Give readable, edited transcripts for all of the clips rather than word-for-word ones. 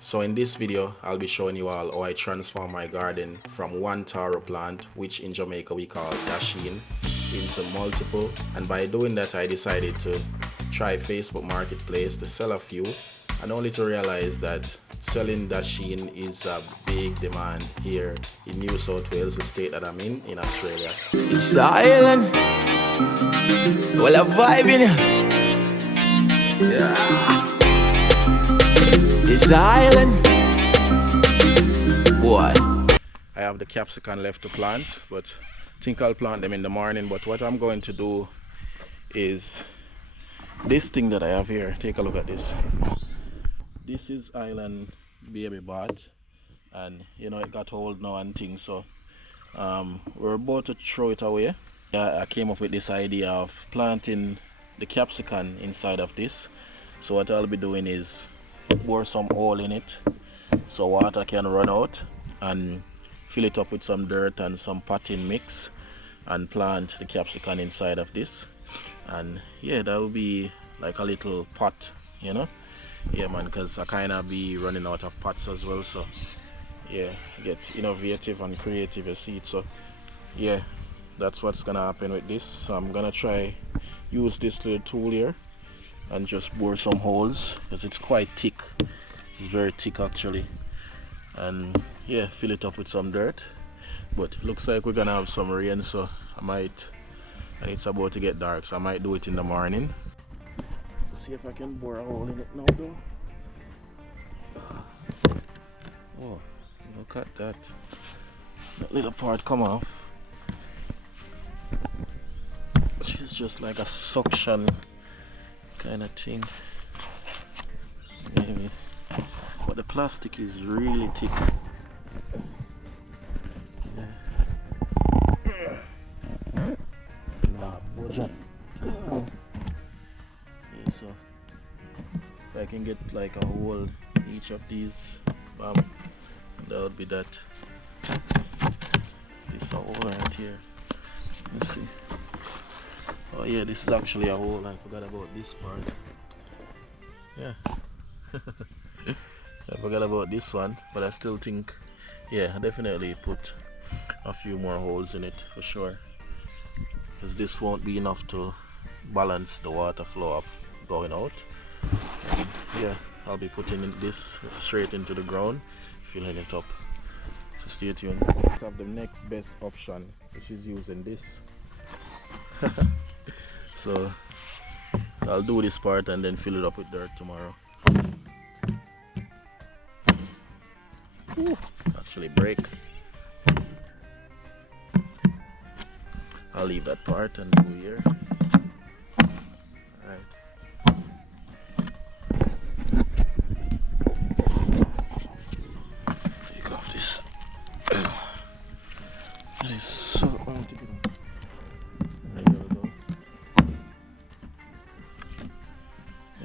So in this video, I'll be showing you all how I transform my garden from one taro plant, which in Jamaica we call dasheen, into multiple. And by doing that, I decided to try Facebook Marketplace to sell a few, and only to realize that selling dasheen is a big demand here in New South Wales, the state that I'm in Australia. It's an island. Well, a vibe in it. Yeah. It's an island. Boy. I have the capsicum left to plant, but I think I'll plant them in the morning. But what I'm going to do is this thing that I have here. Take a look at this. This is island baby bot, and you know it got old now and things, so we're about to throw it away. I came up with this idea of planting the capsicum inside of this. So what I'll be doing is bore some hole in it so water can run out, and fill it up with some dirt and some potting mix, and plant the capsicum inside of this. And yeah, that will be like a little pot, you know. Yeah man, because I kind of be running out of pots as well, so yeah, get innovative and creative, you see it. So yeah, that's what's gonna happen with this. So I'm gonna try use this little tool here and just bore some holes, because it's quite thick. It's very thick actually. And yeah, fill it up with some dirt. But it looks like we're gonna have some rain, so and it's about to get dark, so I might do it in the morning. See if I can bore a hole in it now though. Oh, look at that. That little part come off. It's just like a suction kind of thing. Maybe. But the plastic is really thick. So if I can get like a hole in each of these, that would be that. Is this a hole right here? Let's see. Oh yeah, this is actually a hole. I forgot about this part. Yeah. I forgot about this one, but I still think, yeah, I definitely put a few more holes in it for sure, because this won't be enough to balance the water flow of going out. And yeah, I'll be putting this straight into the ground, filling it up. So stay tuned. I have the next best option, which is using this. So I'll do this part and then fill it up with dirt tomorrow. Ooh, actually break. I'll leave that part and do here. Alright. Take off this. It is so hard to get on. There you go.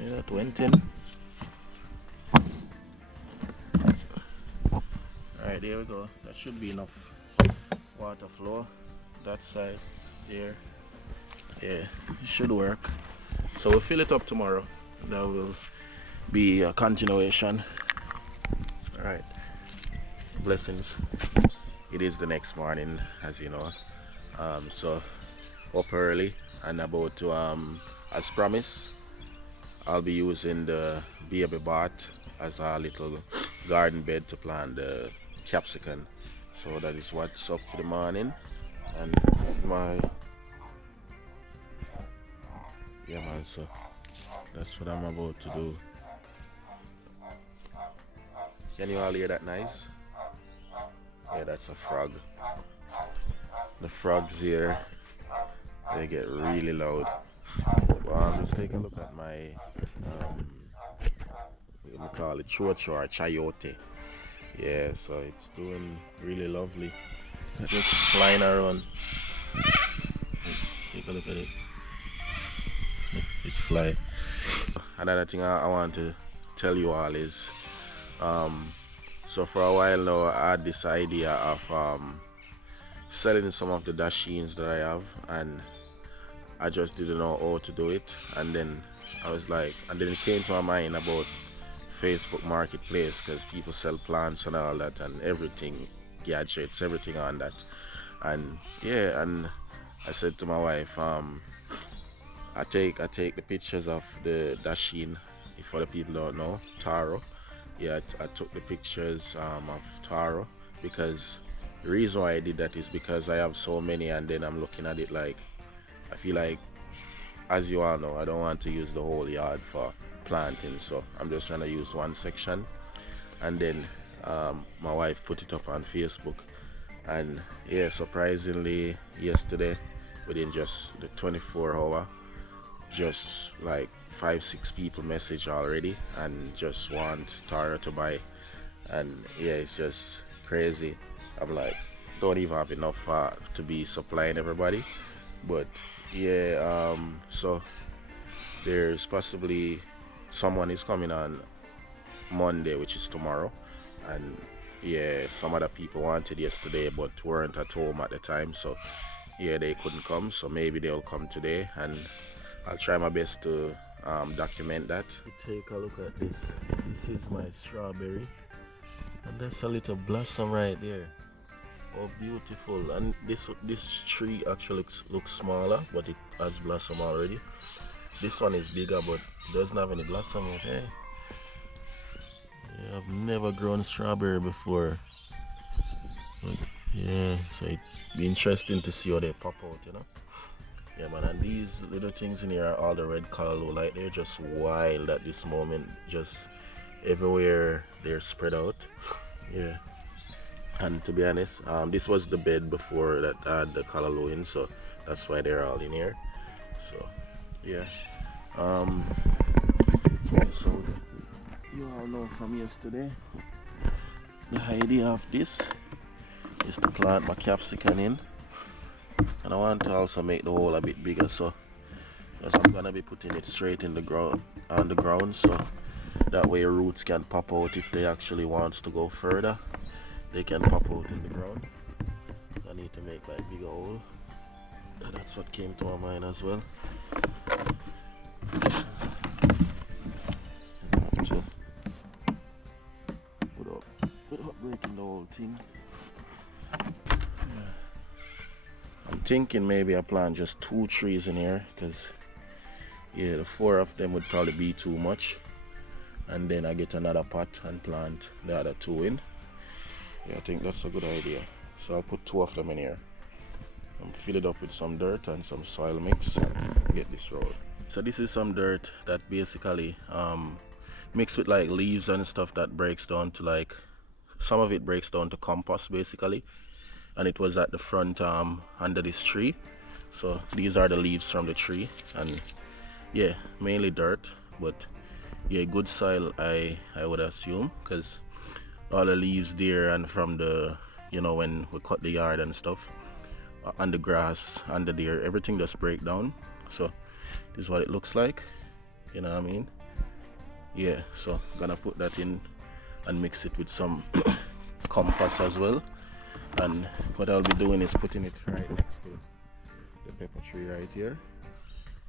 Yeah, that went in. Alright, there we go. That should be enough water flow. That side, there. Yeah, it should work. So we'll fill it up tomorrow. That will be a continuation. Alright. Blessings. It is the next morning, as you know. So up early and about to as promised, I'll be using the baby bot as a little garden bed to plant the capsicum. So that is what's up for the morning. And yeah man, so that's what I'm about to do. Can you all hear that nice? Yeah, that's a frog. The frogs here, they get really loud. Well, I'm just taking a look at my we call it Chocho or Chayote. Yeah, so it's doing really lovely. Just flying around. Take a look at it. It fly. Another thing I want to tell you all is, so for a while now I had this idea of selling some of the dasheens that I have, and I just didn't know how to do it. And then I was like, and then it came to my mind about Facebook marketplace because people sell plants and all that and everything, gadgets, everything on that. And yeah, and I said to my wife, I take the pictures of the Dashin. If other people don't know, Taro. Yeah, I took the pictures of Taro because the reason why I did that is because I have so many, and then I'm looking at it like I feel like, as you all know, I don't want to use the whole yard for planting, so I'm just trying to use one section. And then my wife put it up on Facebook, and yeah, surprisingly yesterday, within just the 24-hour, just like 5-6 people message already and just want Tara to buy. And yeah, it's just crazy. I'm like, don't even have enough to be supplying everybody. But yeah, so there's possibly someone is coming on Monday, which is tomorrow. And yeah, some other people wanted yesterday but weren't at home at the time, so yeah, they couldn't come. So maybe they'll come today, and I'll try my best to document that. Take a look at this. This is my strawberry, and there's a little blossom right there. Oh, beautiful. And this tree actually looks smaller, but it has blossom already. This one is bigger, but it doesn't have any blossom yet. Hey, yeah, I've never grown strawberry before, but yeah, so it'd be interesting to see how they pop out, you know. Yeah, man, and these little things in here are all the red callaloo. Like, they're just wild at this moment, just everywhere they're spread out. Yeah, and to be honest, this was the bed before that had the callaloo in, so that's why they're all in here. So yeah, so you all know from yesterday, the idea of this is to plant my capsicum in, and I want to also make the hole a bit bigger, so because I'm gonna be putting it straight in the ground, on the ground, so that way roots can pop out. If they actually wants to go further, they can pop out in the ground. So I need to make like bigger hole. That's what came to my mind as well. And I have to without breaking the whole thing. Yeah. I'm thinking maybe I plant just 2 trees in here, because yeah, the 4 of them would probably be too much, and then I get another pot and plant the other 2 in. Yeah, I think that's a good idea. So I'll put 2 of them in here and fill it up with some dirt and some soil mix and get this rolled. So this is some dirt that basically mixed with like leaves and stuff that breaks down to like, some of it breaks down to compost basically, and it was at the front under this tree. So these are the leaves from the tree, and yeah, mainly dirt, but yeah, good soil I would assume, because all the leaves there and from the, you know, when we cut the yard and stuff, and the grass under there, everything just break down. So this is what it looks like, you know what I mean? Yeah, so I'm gonna put that in and mix it with some compost as well. And what I'll be doing is putting it right next to the pepper tree right here.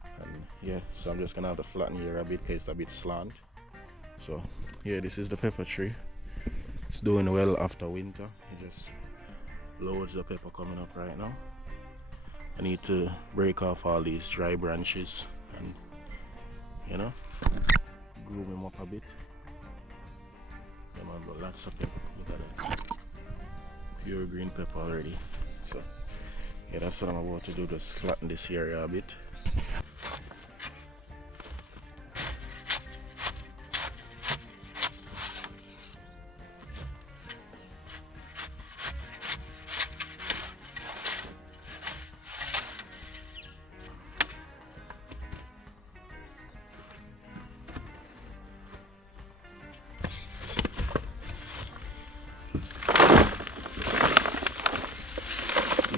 And yeah, so I'm just gonna have to flatten here a bit because it's a bit slant. So yeah, this is the pepper tree. It's doing well after winter. It just loads the pepper coming up right now. I need to break off all these dry branches and, you know, groom them up a bit. Yeah, man, but lots of pepper. Look at that. Pure green pepper already. So yeah, that's what I'm about to do, just flatten this area a bit.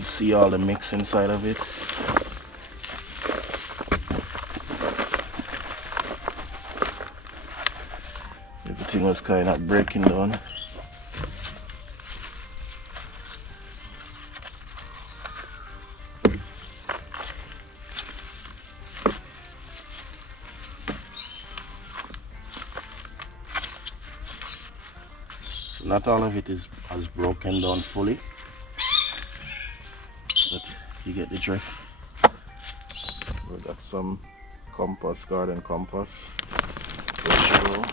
See all the mix inside of it. Everything was kind of breaking down. So not all of it has broken down fully, but you get the drift. We got some compost, garden compost. Vegetable.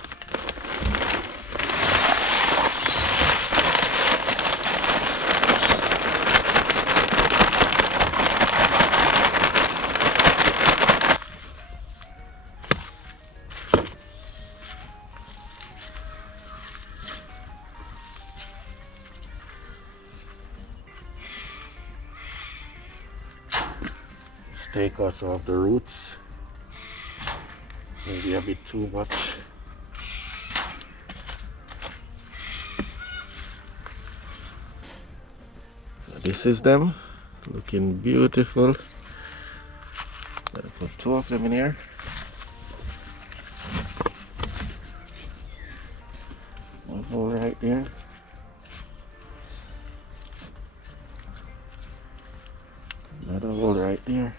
Take us off the roots. Maybe a bit too much. So this is them, looking beautiful. Gotta put 2 of them in here. One hole right there. Another hole right there.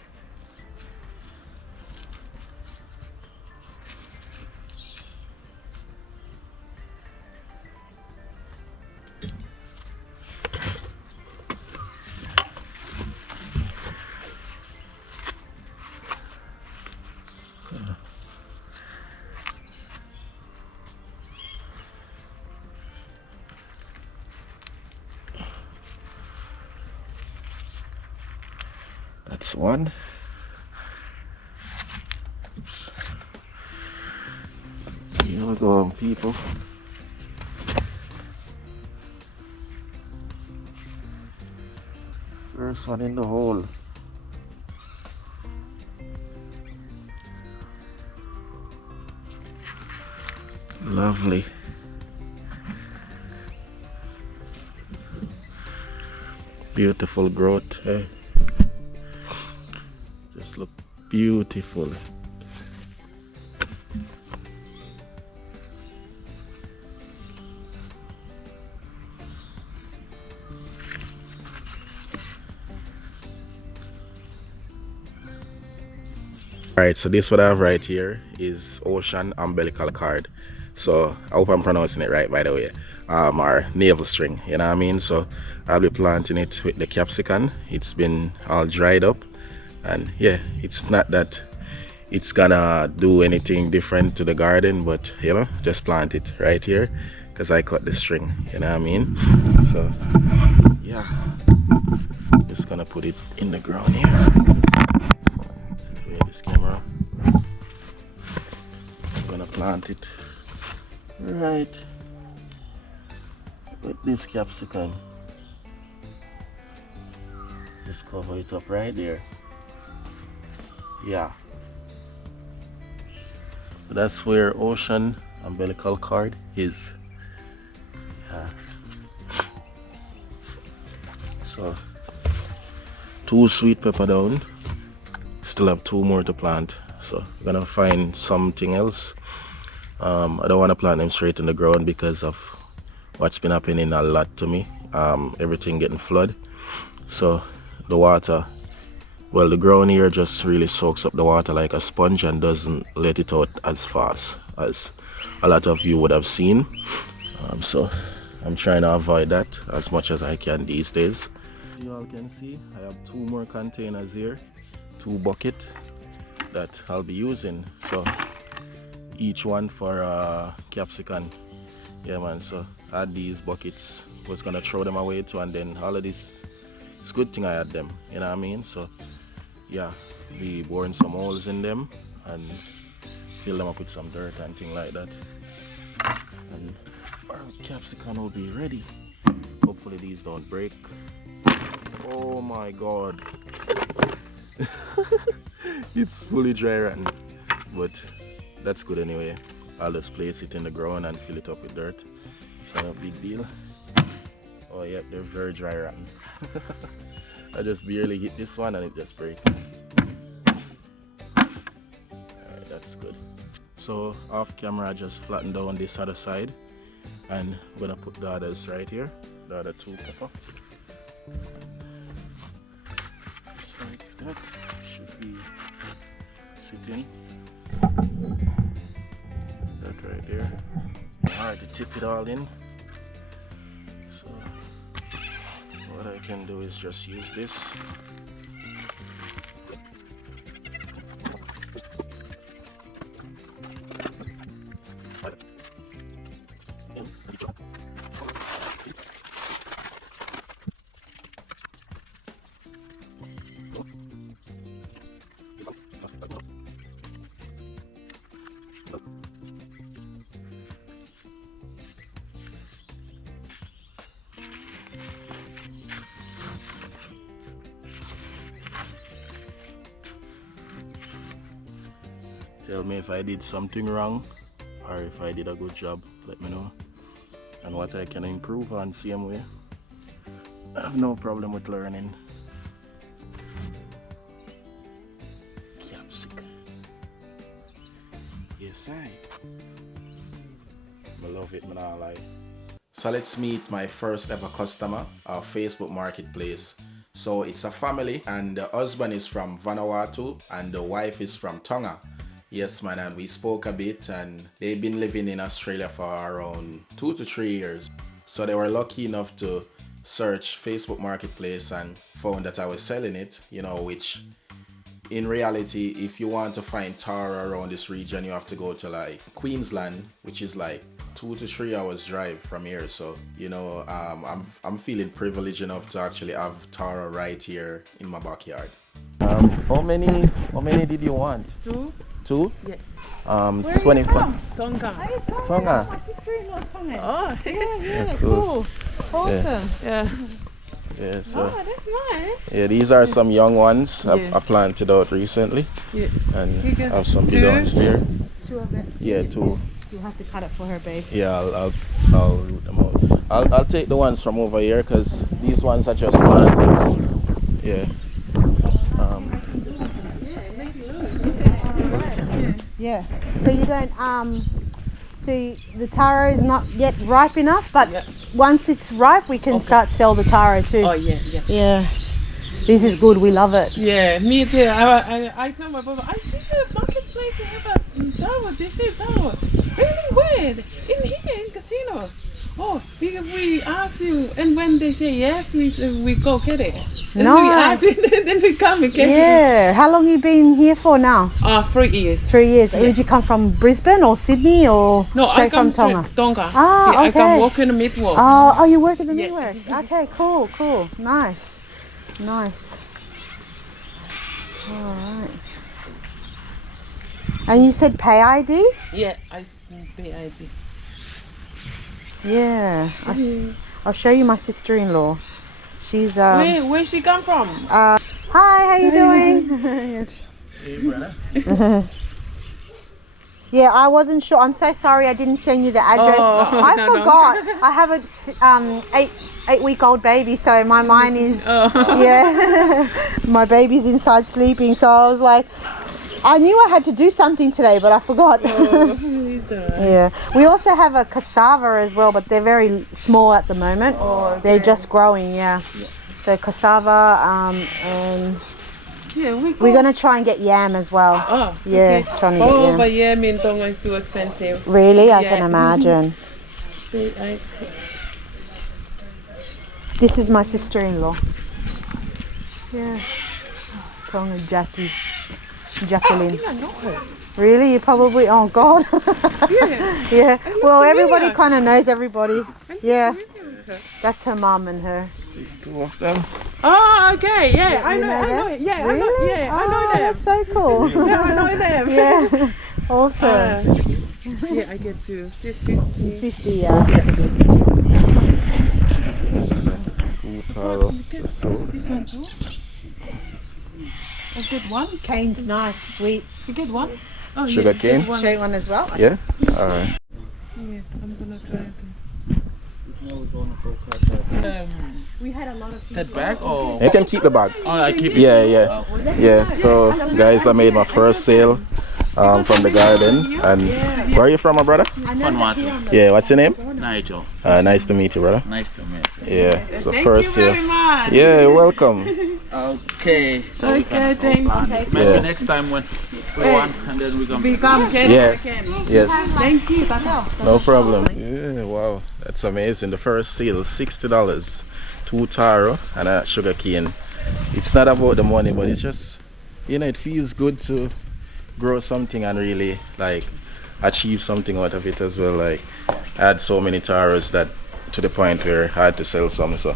That's one. Oops. Here we go, people. First one in the hole. Lovely. Beautiful growth, eh? Just look beautiful. Alright, so this what I have right here is ocean umbilical cord. So I hope I'm pronouncing it right, by the way. Our navel string, you know what I mean? So I'll be planting it with the capsicum. It's been all dried up, and yeah, it's not that it's gonna do anything different to the garden, but you know, just plant it right here because I cut the string, you know what I mean? So yeah, just gonna put it in the ground here. This camera, I'm gonna plant it right with this capsicum. Just cover it up right there. Yeah, that's where ocean umbilical cord is. Yeah. So 2 sweet pepper down. Still have 2 more to plant, so we're gonna find something else. I don't want to plant them straight in the ground because of what's been happening a lot to me. Everything getting flood, so the water, well, the ground here just really soaks up the water like a sponge and doesn't let it out as fast as a lot of you would have seen. So I'm trying to avoid that as much as I can these days. You all can see I have 2 more containers here, 2 buckets that I'll be using, so each one for capsicum. Yeah man, so I had these buckets, was gonna throw them away too, and then all of this, it's good thing I had them, you know what I mean? So yeah, be boring some holes in them and fill them up with some dirt and things like that, and our capsicum will be ready. Hopefully these don't break. Oh my god. It's fully dry rotten, but that's good anyway. I'll just place it in the ground and fill it up with dirt. It's not a big deal. Oh yeah, they're very dry rotten. I just barely hit this one and it just breaks. Alright, that's good. So off camera I just flattened down this other side, and I'm gonna put the others right here, the other 2 pepper. Just like that. Should be sitting. That right there. Alright, to tip it all in, what I can do is just use this. Tell me if I did something wrong or if I did a good job, let me know. And what I can improve on, same way. I have no problem with learning. Capsicum. Yes, I love it, man, I lie. So let's meet my first ever customer, our Facebook marketplace. So it's a family, and the husband is from Vanuatu and the wife is from Tonga. Yes, man, and we spoke a bit, and they've been living in Australia for around 2 to 3 years. So they were lucky enough to search Facebook Marketplace and found that I was selling it, you know, which in reality, if you want to find Taro around this region, you have to go to like Queensland, which is like 2 to 3 hours drive from here. So, you know, I'm feeling privileged enough to actually have Taro right here in my backyard. How many did you want? 2. 2? Yeah. 25. Tonga. Tonga. My sister-in-law Tonga. Oh, Yeah, cool. cool. Awesome. yeah. Yeah, so Oh, that's nice. yeah, these are some young ones Yeah. I planted out recently, Yeah. and You got have some big 2? ones there. 2 of them. Yeah, 2. You'll have to cut it for her, babe. Yeah, I'll root them out. I'll take the ones from over here because these ones are just planted. Yeah. Yeah. So you don't so the taro is not yet ripe enough, but Yeah. once it's ripe, we can start sell the taro too. Oh, yeah, yeah. Yeah. This is good. We love it. Yeah, me too. I told my brother, I see the marketplace, they have a tower. They say tower. Really? Where? In here, in casino. Oh, because we ask you, and when they say yes, we go get it. Then we Nice. ask it, then we come and get it. Yeah. How long you been here for now? 3 years. 3 years. Yeah. Did you come from Brisbane or Sydney or No, I straight come from Tonga? from Tonga. Ah, Yeah, I come okay. walk in the midwalk. Oh, you work at the Yeah. Midworks. Okay, cool. Nice. All right. And you said pay ID? Yeah, I pay ID. Yeah. I'll show you my sister-in-law. She's Where she come from? hi, how you doing? Hey, brother. Yeah, I wasn't sure. I'm so sorry I didn't send you the address. Oh, I no. forgot. I have a 8-week-old baby, so my mind is yeah. My baby's inside sleeping, so I was like, I knew I had to do something today, but I forgot. Oh, it's alright. Yeah. We also have a cassava as well, but they're very small at the moment. Oh, okay. They're just growing, yeah. So cassava, and Yeah, we're gonna try and get yam as well. Oh, Yeah, okay. trying to get Oh, yam. but yeah, in Tonga is too expensive. Really, I Yeah. can imagine. This is my sister-in-law. Yeah. Tonga Jackie. Jacqueline. I know her. Really? You probably, oh God. Yeah. Yeah. Well, everybody familiar. kind of knows everybody. Yeah. familiar with her. That's her mum and her. There's 2 of them. Oh, okay. Yeah, I You know. I them? know. Yeah, Really? I know. Yeah, I know them. That's so cool. Yeah, I know them. Yeah. Awesome. Yeah, I get to 50. 50, yeah. 2 Taro. So This one too. I get one. Cane's nice, sweet. You get one. Oh, Sugarcane? Yeah, you get one. Straight one as well. yeah. All right. Yeah, I'm gonna try it. We had a lot of people. That bag or? You can keep the bag. Oh, I keep it. Yeah. So guys, I made my first sale from the garden. And where are you from, my brother? Vanuatu. Yeah. What's your name? Nigel. Nice to meet you, brother. Nice to meet you. Yeah. So Thank first you sale. very much. Yeah. You're welcome. Okay. So we Okay, can thank plan. you. Maybe Yeah. next time when we want, and then we come. Become Yes. Yes. Thank you, Tata. No problem. Yeah. Wow. That's amazing. The first sale, $60. 2 taro and a sugarcane. It's not about the money, but it's just, you know, it feels good to grow something and really like achieve something out of it as well. Like I had so many taros that to the point where I had to sell some. So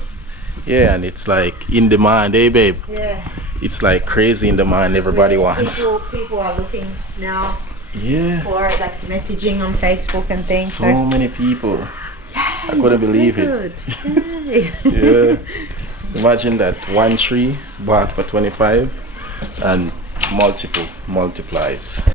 yeah, and it's like in demand, eh babe? Yeah. It's like crazy in demand. Everybody wants. People are looking now Yeah. for like messaging on Facebook and things. So many people. I couldn't believe it. Yay. Yeah. Imagine that one tree bought for 25 and multiplies.